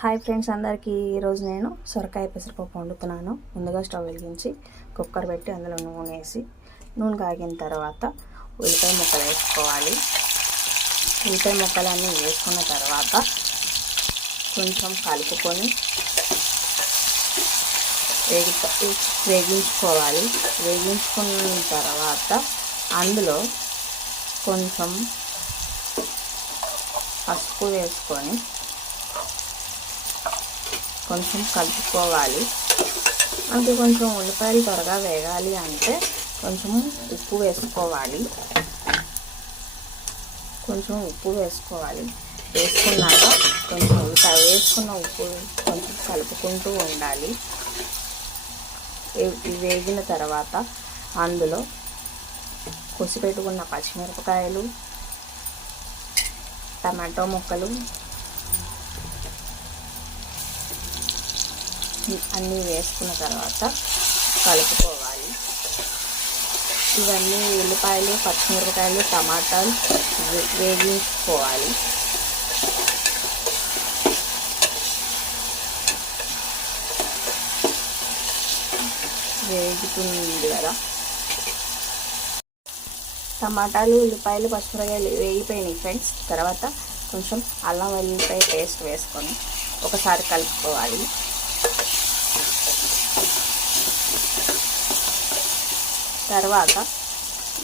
Hi friends, అందరికీ ఈరోజు నేను సొరకాయ పెసరపప్పు వండుతున్నాను. ముందుగా స్టవ్ వెలిగించి కుక్కర్ పెట్టి అందులో నూనె వేసి నూనె కాగిన తర్వాత ఉల్లిపాయ ముక్కలు వేసుకోవాలి. ఉల్లిపాయ ముక్కలన్నీ వేసుకున్న తర్వాత కొంచెం కలుపుకొని వేగించుకోవాలి. వేగించుకున్న తర్వాత అందులో కొంచెం పసుపు వేసుకొని కొంచెం కలుపుకోవాలి. అంటే కొంచెం ఉల్లిపాయలు త్వరగా వేగాలి అంటే కొంచెం ఉప్పు వేసుకోవాలి. వేసుకున్నాక కొంచెం ఉల్లిపాయ వేసుకున్న ఉప్పు కొంచెం కలుపుకుంటూ ఉండాలి. వేగిన తర్వాత అందులో కోసిపెట్టుకున్న పచ్చిమిరపకాయలు, టమాటో ముక్కలు అన్నీ వేసుకున్న తర్వాత కలుపుకోవాలి. ఇవన్నీ ఉల్లిపాయలు, పచ్చిమిరపకాయలు, టమాటాలు వేగించుకోవాలి. వేగుతుంది కదా, టమాటాలు, ఉల్లిపాయలు, పచ్చిమిరపకాయలు వేగిపోయినాయి ఫ్రెండ్స్. తర్వాత కొంచెం అల్లం వెల్లుల్లిపాయ పేస్ట్ వేసుకొని ఒకసారి కలుపుకోవాలి. తర్వాత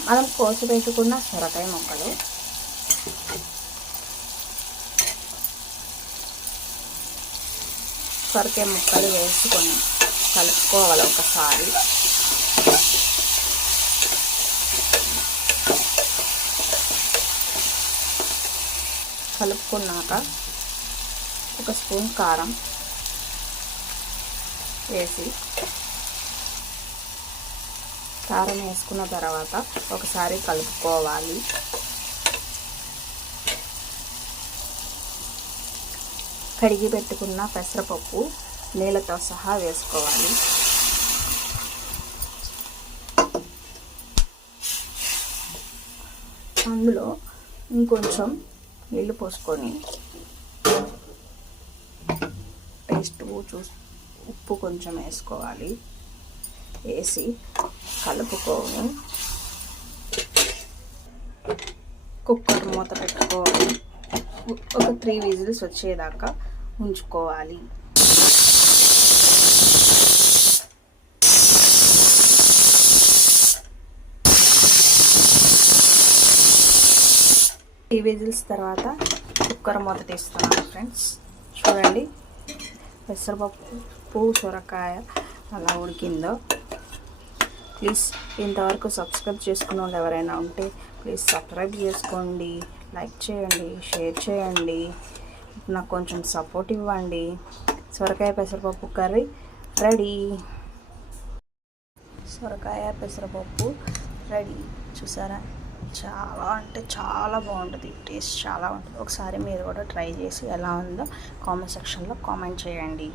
మనం కోసి పెట్టుకున్న సొరకాయ ముక్కలు వేసుకొని కలుపుకోవాలి. ఒకసారి కలుపుకున్నాక ఒక స్పూన్ కారం వేసుకున్న తర్వాత ఒకసారి కలుపుకోవాలి. కడిగి పెట్టుకున్న పెసరపప్పు నీళ్ళతో సహా వేసుకోవాలి. అందులో ఇంకొంచెం నీళ్ళు పోసుకొని ఉప్పు కొంచెం వేసుకోవాలి. వేసి కలుపుకొని కుక్కర్ మూత పెట్టుకోవాలి. ఒక 3 విజిల్స్ వచ్చేదాకా ఉంచుకోవాలి. విజిల్స్ తర్వాత కుక్కర్ మూత తీస్తున్నాను ఫ్రెండ్స్. చూడండి, పెసరపప్పు సొరకాయ అలా ఉడికిందో. ప్లీజ్ ఇంతవరకు సబ్స్క్రైబ్ చేసుకున్న వాళ్ళు ఎవరైనా ఉంటే ప్లీజ్ సబ్స్క్రైబ్ చేసుకోండి, లైక్ చేయండి, షేర్ చేయండి, నాకు కొంచెం సపోర్ట్ ఇవ్వండి. సొరకాయ పెసరపప్పు కర్రీ రెడీ. సొరకాయ పెసరపప్పు రెడీ. చూసారా, చాలా అంటే చాలా బాగుంటుంది. టేస్ట్ చాలా ఉంటుంది. ఒకసారి మీరు కూడా ట్రై చేసి ఎలా ఉందో కామెంట్ సెక్షన్లో కామెంట్ చేయండి.